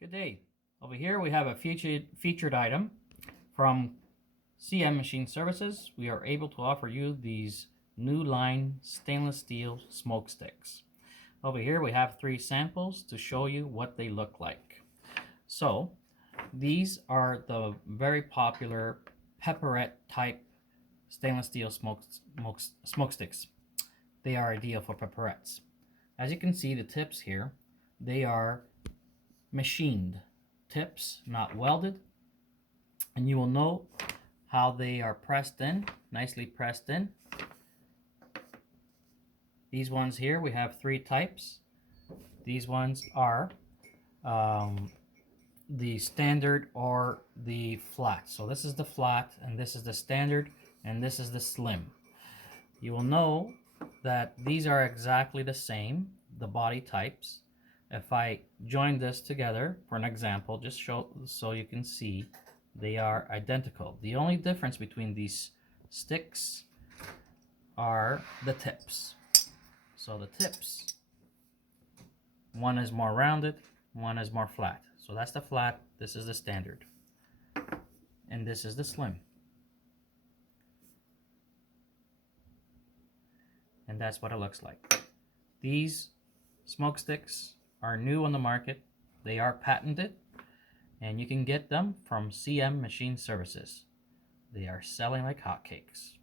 Good day. Over here we have a featured item from CM Machine Services. We are able to offer you these new line stainless steel smoke sticks. Over here we have 3 samples to show you what they look like. So these are the very popular pepperette type stainless steel smoke sticks. They are ideal for pepperettes. As you can see, the tips here, they are machined tips, not welded, and you will know how they are pressed in, nicely pressed in. These ones here, we have 3 types. These ones are the standard or the flat. So this is the flat, and this is the standard, and this is the slim. You will know that these are exactly the same, the body types. If I join this together for an example, just so you can see, they are identical. The only difference between these sticks are the tips. So the tips, one is more rounded, one is more flat. So that's the flat, this is the standard, and this is the slim. And that's what it looks like. These smoke sticks are new on the market. They are patented, and you can get them from CM Machine Services. They are selling like hotcakes.